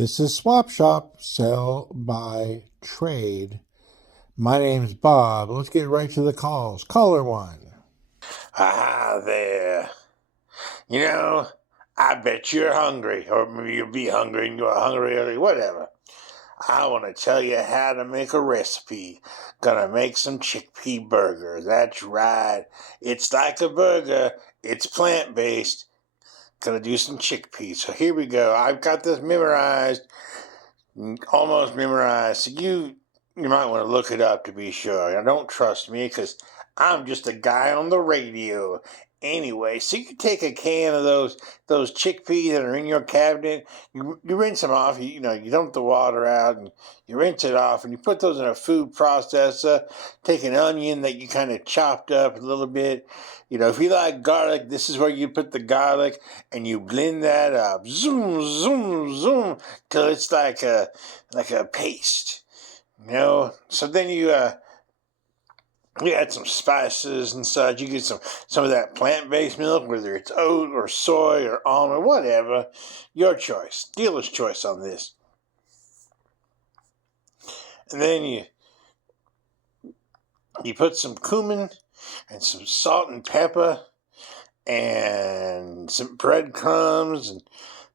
This is Swap Shop, sell by trade. My name's Bob. Let's get right to the calls. Caller one. Ah, there. I bet you're hungry, or maybe you'll be hungry and you're hungry or whatever. I want to tell you how to make a recipe. Gonna make some chickpea burgers. That's right. It's like a burger. It's plant-based. Gonna do some chickpeas. So here we go. I've got this memorized, almost memorized. So you might want to look it up to be sure. Now, don't trust me because I'm just a guy on the radio. Anyway, so you take a can of those chickpeas that are in your cabinet. You rinse them off. You dump the water out and you rinse it off, and you put those in a food processor. Take an onion that you kind of chopped up a little bit. If you like garlic, this is where you put the garlic, and you blend that up. Zoom, zoom, zoom, till it's like a paste. So then you add some spices and such. You get some of that plant-based milk, whether it's oat or soy or almond, whatever. Your choice. Dealer's choice on this. And then you put some cumin and some salt and pepper and some breadcrumbs, and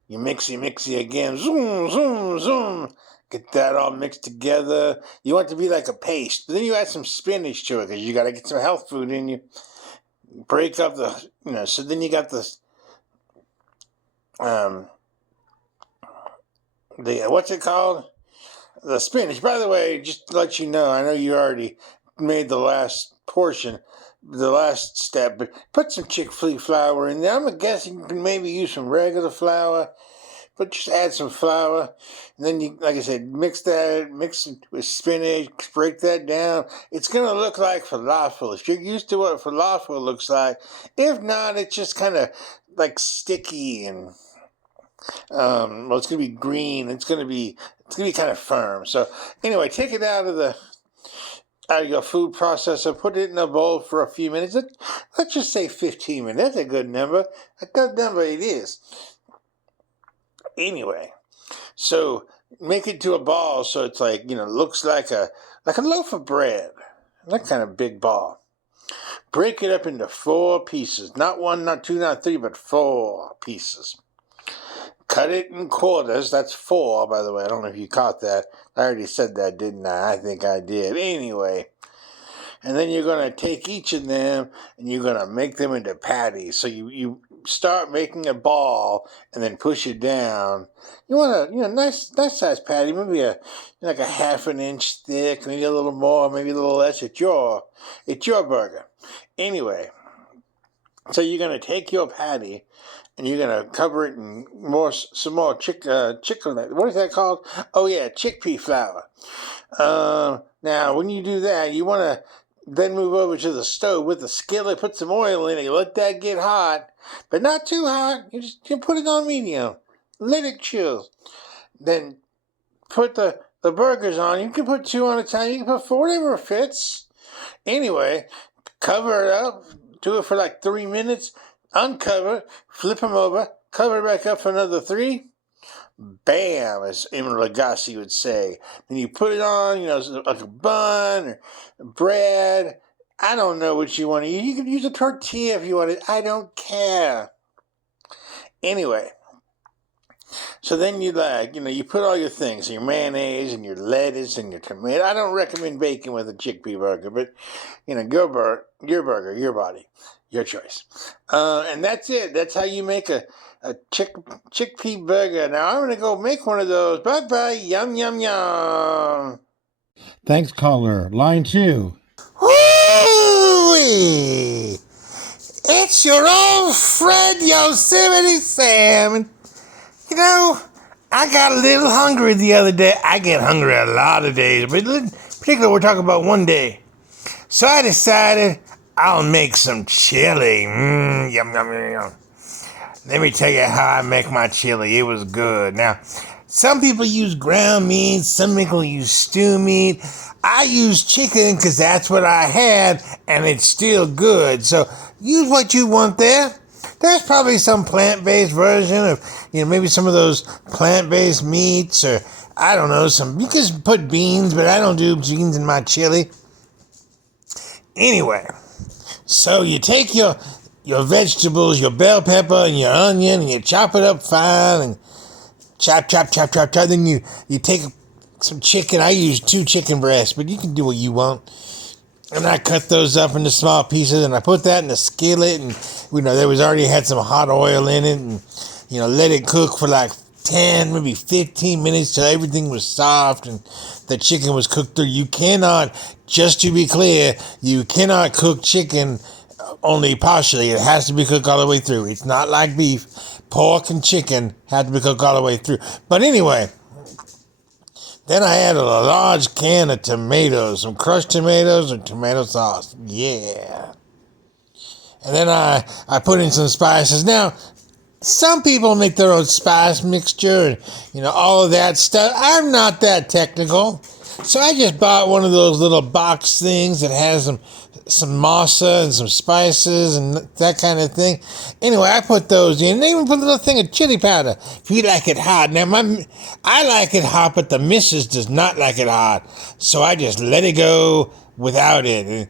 you mixy again. Zoom, zoom, zoom. Get that all mixed together. You want it to be like a paste. But then you add some spinach to it because you got to get some health food in you. Break up so then you got this, what's it called? The spinach. By the way, just to let you know, I know you already made the last portion, the last step, but put some chickpea flour in there. I'm guessing you can maybe use some regular flour. But just add some flour, and then you, like I said, mix it with spinach, break that down. It's going to look like falafel. If you're used to what falafel looks like, if not, it's just kind of like sticky and, it's going to be green. It's going to be kind of firm. So anyway, take it out of your food processor, put it in a bowl for a few minutes. Let's just say 15 minutes. That's a good number. A good number it is. Anyway, so make it to a ball so it's looks like a loaf of bread, that kind of big ball. Break it up into 4 pieces, not 1, not 2, not 3, but 4 pieces. Cut it in quarters. That's 4, by the way. I don't know if you caught that. I already said that, didn't I? I think I did. Anyway. And then you're going to take each of them and you're going to make them into patties. So you start making a ball and then push it down. You want a nice size patty, maybe like a half an inch thick, maybe a little more, maybe a little less. It's your burger. Anyway, so you're going to take your patty and you're going to cover it in some more chicken. What is that called? Oh yeah, chickpea flour. Now when you do that, you want to then move over to the stove with the skillet, put some oil in it, let that get hot, but not too hot. You put it on medium, let it chill. Then put the burgers on. You can put 2 on a time, you can put 4, whatever fits. Anyway, cover it up, do it for like 3 minutes, uncover, flip them over, cover it back up for another 3. Bam, as Eamon Lagasse would say. Then you put it on, like a bun or bread. I don't know what you want to use. You can use a tortilla if you want it. I don't care. Anyway, so then you put all your things, your mayonnaise and your lettuce and your tomato. I don't recommend bacon with a chickpea burger, but, your burger, your body, your choice. And that's it. That's how you make a chickpea burger. Now I'm going to go make one of those. Bye-bye. Yum, yum, yum. Thanks, caller. Line 2. Woo-wee! It's your old friend Yosemite Sam. I got a little hungry the other day. I get hungry a lot of days, but particularly we're talking about one day. So I decided I'll make some chili. Yum, yum, yum, yum. Let me tell you how I make my chili. It was good. Now, some people use ground meat. Some people use stew meat. I use chicken because that's what I had, and it's still good. So use what you want there. There's probably some plant-based version of, maybe some of those plant-based meats, or I don't know, you can put beans, but I don't do beans in my chili. Anyway, so you take your vegetables, your bell pepper and your onion, and you chop it up fine, and chop. Then you take some chicken. I use 2 chicken breasts, but you can do what you want. And I cut those up into small pieces, and I put that in a skillet, and there was already had some hot oil in it, and let it cook for like 10, maybe 15 minutes till everything was soft and the chicken was cooked through. You cannot, just to be clear, you cannot cook chicken only partially. It has to be cooked all the way through. It's not like beef. Pork and chicken have to be cooked all the way through. But anyway, then I added a large can of tomatoes, some crushed tomatoes and tomato sauce. Yeah. And then I put in some spices. Now, some people make their own spice mixture and, all of that stuff. I'm not that technical. So I just bought one of those little box things that has some masa and some spices and that kind of thing. Anyway, I put those in. They even put a little thing of chili powder if you like it hot. Now, I like it hot, but the missus does not like it hot. So I just let it go without it. And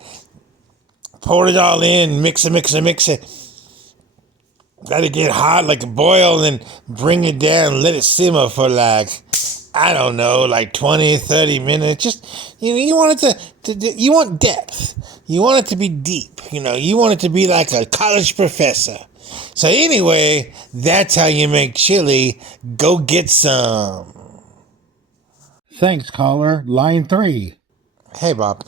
poured it all in, mix it. Let it get hot like a boil, and then bring it down, let it simmer for like, I don't know, like 20, 30 minutes. Just, you want it you want depth. You want it to be deep. You want it to be like a college professor. So anyway, that's how you make chili. Go get some. Thanks, caller. Line 3. Hey, Bob.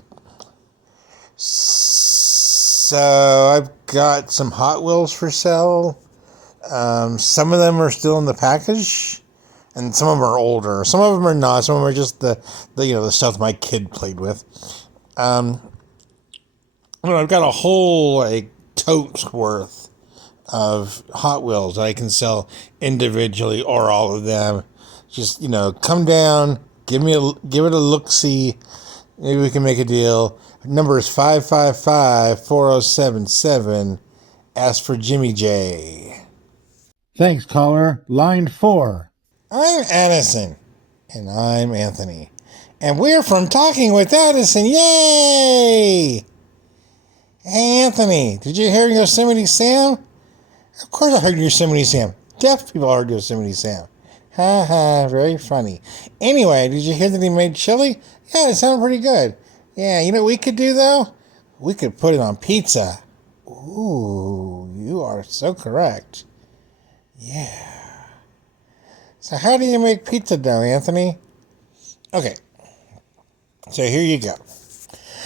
So I've got some Hot Wheels for sale. Some of them are still in the package, and some of them are older. Some of them are not. Some of them are just the stuff my kid played with. I've got a whole tote's worth of Hot Wheels that I can sell individually or all of them. Just come down, give it a look-see. Maybe we can make a deal. Number is 555-4077. Ask for Jimmy J. Thanks, caller. Line 4. I'm Addison. And I'm Anthony. And we're from Talking with Addison. Yay! Hey, Anthony, did you hear Yosemite Sam? Of course I heard Yosemite Sam. Deaf people heard Yosemite Sam. Ha ha, very funny. Anyway, did you hear that he made chili? Yeah, it sounded pretty good. Yeah, you know what we could do, though? We could put it on pizza. Ooh, you are so correct. Yeah. So how do you make pizza dough, Anthony? Okay. So here you go.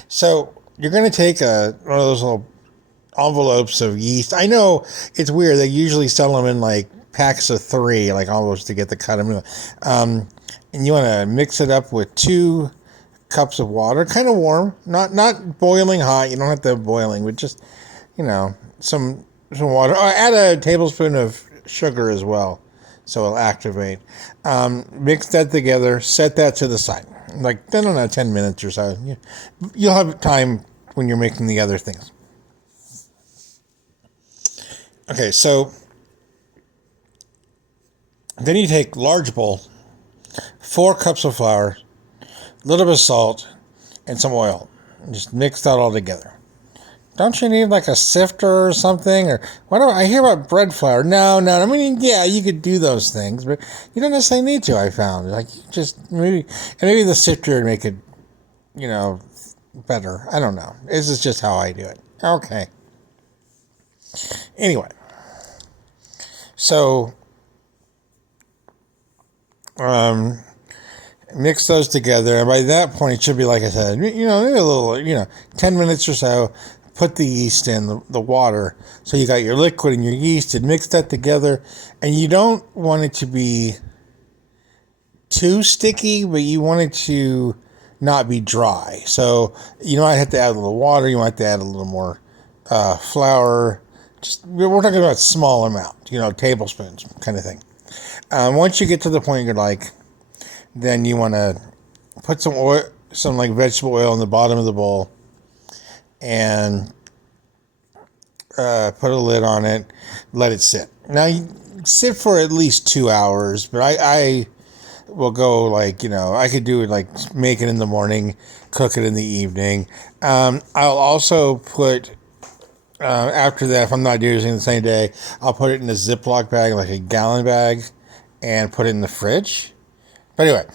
So you're going to take one of those little envelopes of yeast. I know it's weird. They usually sell them in packs of 3, almost to get the cut of and you want to mix it up with 2 cups of water, kind of warm, not boiling hot. You don't have to have boiling, but just some water. Oh, add a tablespoon of sugar as well, so it'll activate. Mix that together. Set that to the side. I don't know, 10 minutes or so. You'll have time when you're making the other things. Okay, so then you take large bowl, 4 cups of flour, a little bit of salt, and some oil. Just mix that all together. Don't you need a sifter or something? Or whatever? I hear about bread flour. No. I mean, yeah, you could do those things, but you don't necessarily need to, I found. Maybe the sifter would make it, better. I don't know. This is just how I do it. Okay. Anyway. So, mix those together, and by that point, it should be, like I said, maybe a little, 10 minutes or so. Put the yeast in, the water, so you got your liquid and your yeast, and mix that together. And you don't want it to be too sticky, but you want it to not be dry. So you might have to add a little water. You might have to add a little more flour. We're talking about small amount, tablespoons kind of thing. Once you get to the point you're then you want to put some oil, vegetable oil in the bottom of the bowl, and put a lid on it, let it sit. Now, you sit for at least 2 hours, but I will go like, I could do it like make it in the morning, cook it in the evening. I'll also put, after that, if I'm not using it the same day, I'll put it in a Ziploc bag, like a gallon bag, and put it in the fridge. But anyway,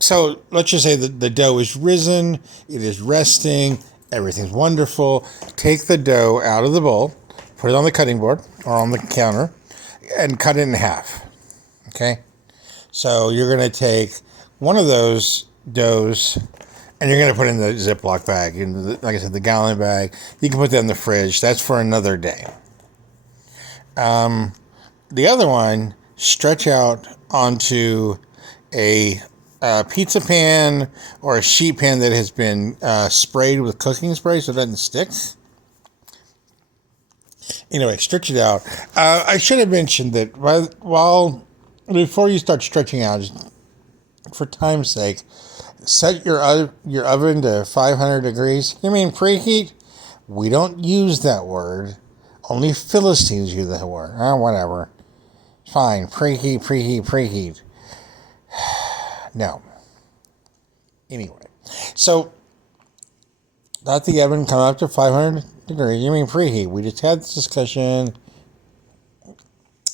so let's just say that the dough is risen, it is resting, everything's wonderful. Take the dough out of the bowl, put it on the cutting board or on the counter, and cut it in half. Okay? So you're going to take one of those doughs and you're going to put it in the Ziploc bag, like I said, the gallon bag. You can put that in the fridge. That's for another day. The other one, stretch out onto a pizza pan or a sheet pan that has been sprayed with cooking spray so it doesn't stick. Anyway, stretch it out. I should have mentioned that before you start stretching out, just for time's sake, set your oven to 500 degrees. You mean preheat? We don't use that word. Only Philistines use that word. Whatever. Fine. Preheat. No. Anyway. So, let the oven come up to 500 degrees. You mean preheat. We just had this discussion.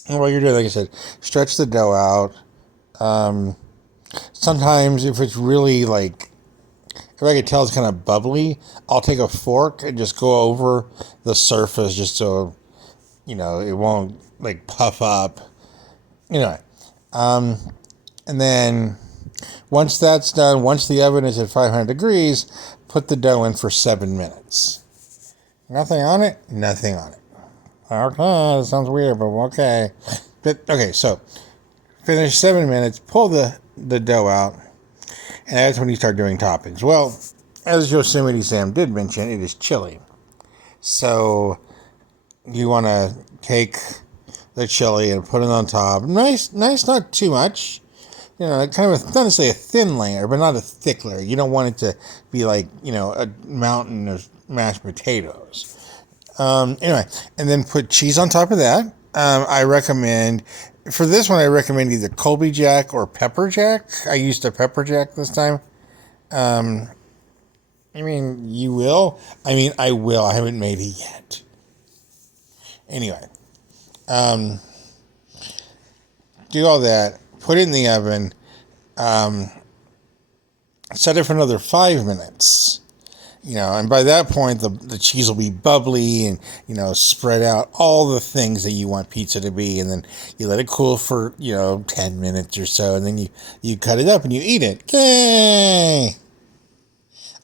And what you're doing, like I said, stretch the dough out. Sometimes if it's really if I could tell it's kind of bubbly, I'll take a fork and just go over the surface just so, it won't puff up. Anyway, and then once that's done, once the oven is at 500 degrees, put the dough in for 7 minutes. Nothing on it? Nothing on it. Okay, that sounds weird, but okay. Okay, so finish 7 minutes, pull the dough out, and that's when you start doing toppings. Well, as Yosemite Sam did mention, it is chili. So you want to take the chili and put it on top. Nice, not too much. Kind of not necessarily a thin layer, but not a thick layer. You don't want it to be a mountain of mashed potatoes. Anyway, and then put cheese on top of that. I recommend, for this one, either Colby Jack or Pepper Jack. I used a Pepper Jack this time. You will? I will. I haven't made it yet. Anyway, do all that. Put it in the oven. Set it for another 5 minutes. And by that point, the cheese will be bubbly and, spread out all the things that you want pizza to be. And then you let it cool for, 10 minutes or so. And then you cut it up and you eat it. Yay!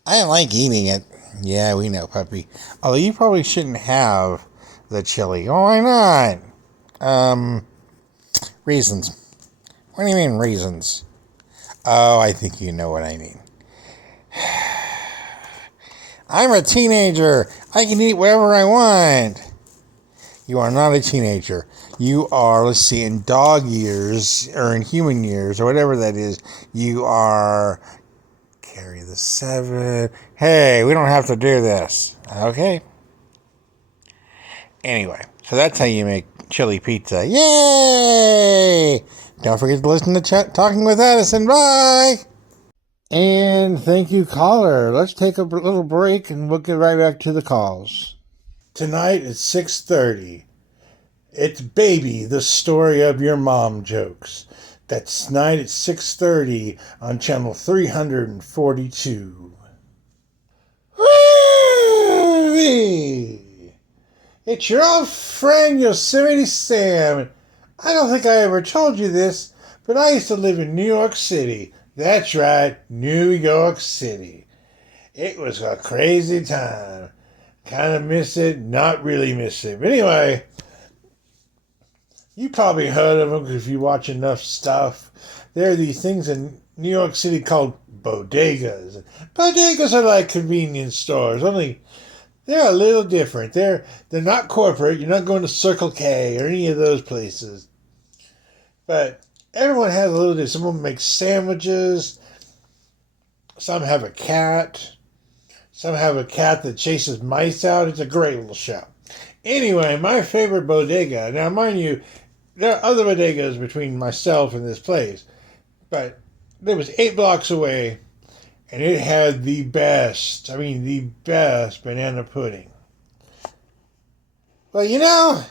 I don't like eating it. Yeah, we know, puppy. Although you probably shouldn't have the chili. Oh, why not? Reasons. What do you mean reasons? Oh, I think you know what I mean. I'm a teenager. I can eat whatever I want. You are not a teenager. You are, in dog years, or in human years, or whatever that is, you are, carry the 7. Hey, we don't have to do this. Okay. Anyway, so that's how you make chili pizza. Yay! Don't forget to listen to Talking with Addison. Bye! And thank you, caller. Let's take a little break and we'll get right back to the calls. Tonight at 6:30, it's Baby, the Story of Your Mom jokes. That's tonight at 6:30 on channel 342. Woo-wee! It's your old friend Yosemite Sam. I don't think I ever told you this, but I used to live in New York City. That's right, New York City. It was a crazy time. Kind of miss it, not really miss it. But anyway, you probably heard of them if you watch enough stuff. There are these things in New York City called bodegas. Bodegas are like convenience stores, only they're a little different. They're not corporate. You're not going to Circle K or any of those places. But everyone has a little different. Some of them make sandwiches. Some have a cat. Some have a cat that chases mice out. It's a great little show. Anyway, my favorite bodega. Now, mind you, there are other bodegas between myself and this place, but it was 8 blocks away, and it had the best, the best banana pudding. Well,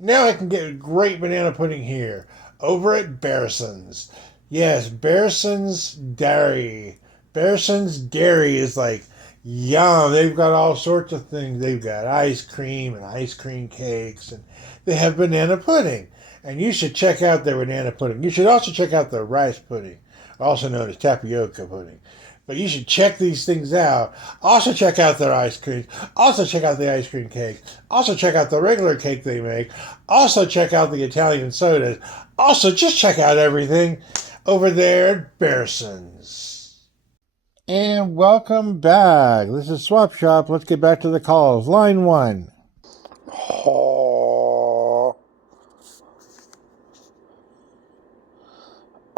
now I can get great banana pudding here, over at Bearson's. Yes, Bearson's Dairy. Bearson's Dairy is like, yum. They've got all sorts of things. They've got ice cream and ice cream cakes, and they have banana pudding. And you should check out their banana pudding. You should also check out their rice pudding, also known as tapioca pudding. But you should check these things out. Also check out their ice cream. Also check out the ice cream cake. Also check out the regular cake they make. Also check out the Italian sodas. Also just check out everything over there at Bearson's. And welcome back. This is Swap Shop. Let's get back to the calls. Line 1.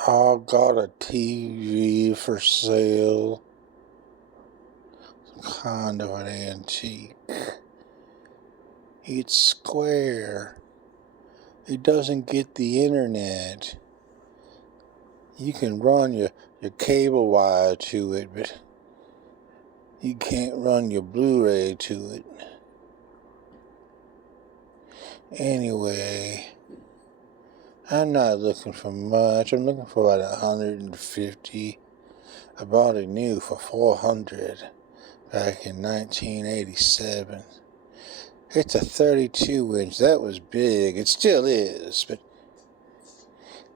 I got a TV for sale. Kind of an antique. It's square. It doesn't get the internet. You can run your cable wire to it, but you can't run your Blu-ray to it. Anyway, I'm not looking for much. I'm looking for about 150. I bought it new for $400 back in 1987. It's a 32-inch. That was big. It still is, but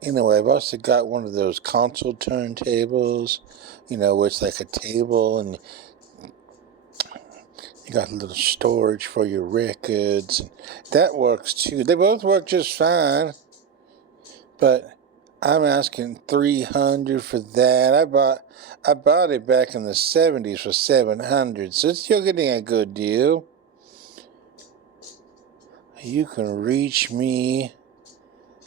anyway, I must have got one of those console turntables, where it's like a table and you got a little storage for your records. And that works too. They both work just fine. But I'm asking $300 for that. I bought it back in the 70s for $700, so you're getting a good deal. You can reach me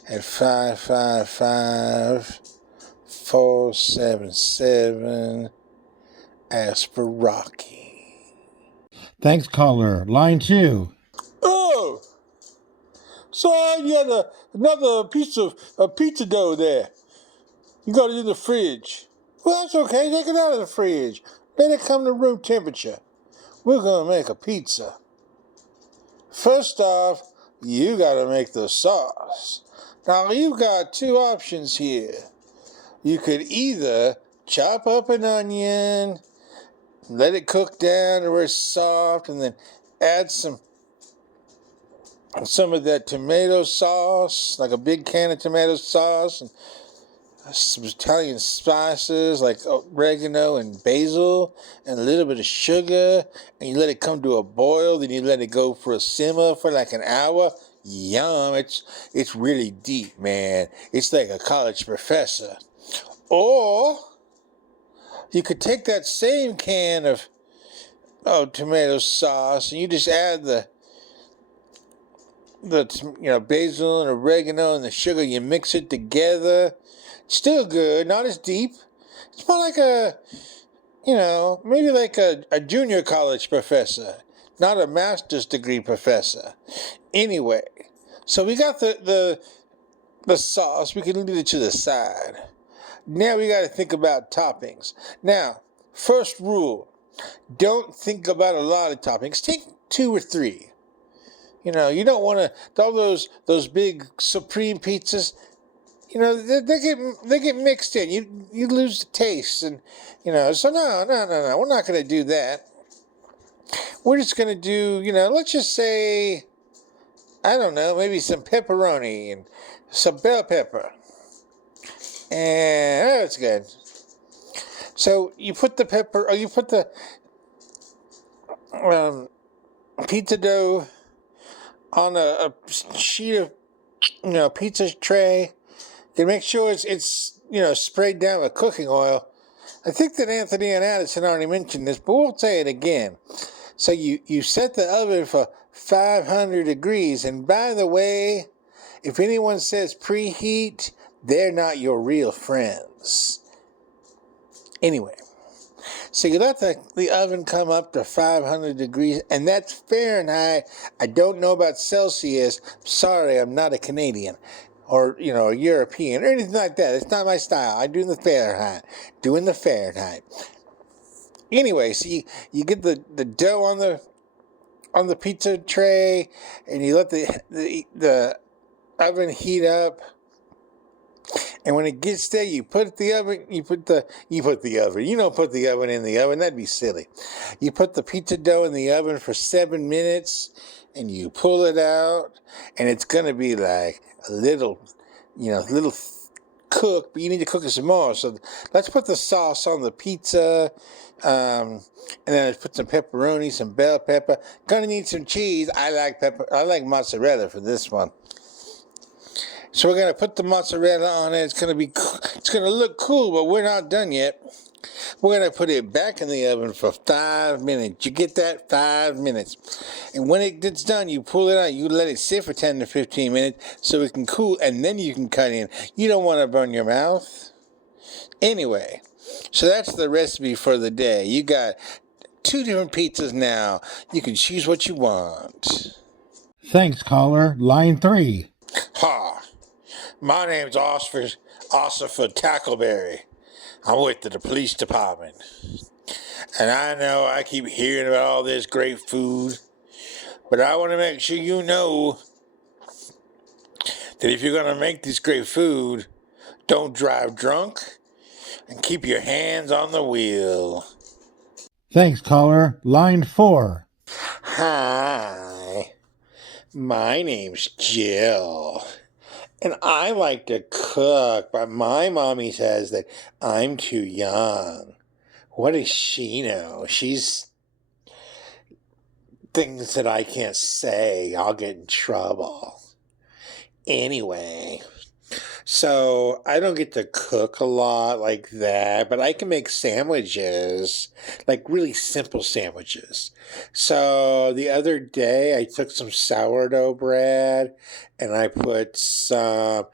at 555-477. Ask for Rocky. Thanks, caller. Line 2. Oh! So you had another piece of pizza dough there. You got it in the fridge. Well, that's okay. Take it out of the fridge. Let it come to room temperature. We're going to make a pizza. First off, you got to make the sauce. Now, you've got two options here. You could either chop up an onion, let it cook down to where it's soft, and then add some of that tomato sauce, like a big can of tomato sauce, and some Italian spices like oregano and basil, and a little bit of sugar, and you let it come to a boil. Then you let it go for a simmer for like an hour. Yum! It's really deep, man. It's like a college professor. Or you could take that same can of tomato sauce and you just add the basil and oregano and the sugar. You mix it together. Still good, not as deep. It's more like maybe like a junior college professor, not a master's degree professor. Anyway, so we got the sauce. We can leave it to the side. Now we got to think about toppings. Now, first rule, don't think about a lot of toppings. Take 2 or 3. You don't want to, all those big supreme pizzas, they get mixed in. You lose the taste, and so no, we're not going to do that. We're just going to do, let's just say, I don't know, maybe some pepperoni and some bell pepper, and that's good. So you put the pizza dough on a sheet of pizza tray. And make sure it's sprayed down with cooking oil. I think that Anthony and Addison already mentioned this, but we'll say it again. So you set the oven for 500 degrees. And by the way, if anyone says preheat, they're not your real friends. Anyway, So you let the oven come up to 500 degrees, and that's Fahrenheit. I don't know about Celsius. Sorry, I'm not a Canadian or, a European or anything like that. It's not my style. I do the Fahrenheit. Doing the Fahrenheit. Anyway, so you get the dough on the pizza tray, and you let the oven heat up. And when it gets there, you put the oven. You put the oven. You don't put the oven in the oven. That'd be silly. You put the pizza dough in the oven for 7 minutes, and you pull it out, and it's gonna be like a little, little cook. But you need to cook it some more. So let's put the sauce on the pizza. And then let's put some pepperoni, some bell pepper. Gonna need some cheese. I like pepper. I like mozzarella for this one. So we're gonna put the mozzarella on it. It's gonna look cool, but we're not done yet. We're gonna put it back in the oven for 5 minutes. You get that? 5 minutes. And when it gets done, you pull it out. You let it sit for 10 to 15 minutes so it can cool, and then you can cut in. You don't want to burn your mouth. Anyway, so that's the recipe for the day. You got 2 different pizzas now. You can choose what you want. Thanks, caller. Line 3. Ha! My name's Oscar Tackleberry. I'm with the police department. And I know I keep hearing about all this great food, but I want to make sure you know that if you're going to make this great food, don't drive drunk and keep your hands on the wheel. Thanks, caller. Line 4. Hi, my name's Jill. And I like to cook, but my mommy says that I'm too young. What does she know? She's things that I can't say. I'll get in trouble. Anyway, so I don't get to cook a lot like that, but I can make sandwiches, like really simple sandwiches. So the other day I took some sourdough bread and I put some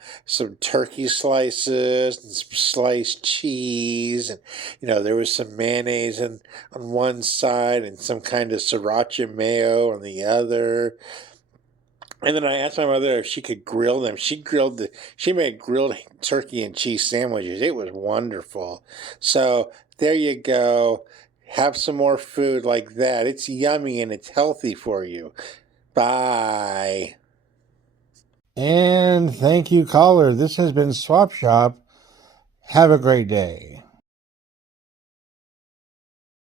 turkey slices and some sliced cheese, and there was some mayonnaise on one side and some kind of sriracha mayo on the other. And then I asked my mother if she could grill them. She made grilled turkey and cheese sandwiches. It was wonderful. So there you go. Have some more food like that. It's yummy and it's healthy for you. Bye. And thank you, caller. This has been Swap Shop. Have a great day.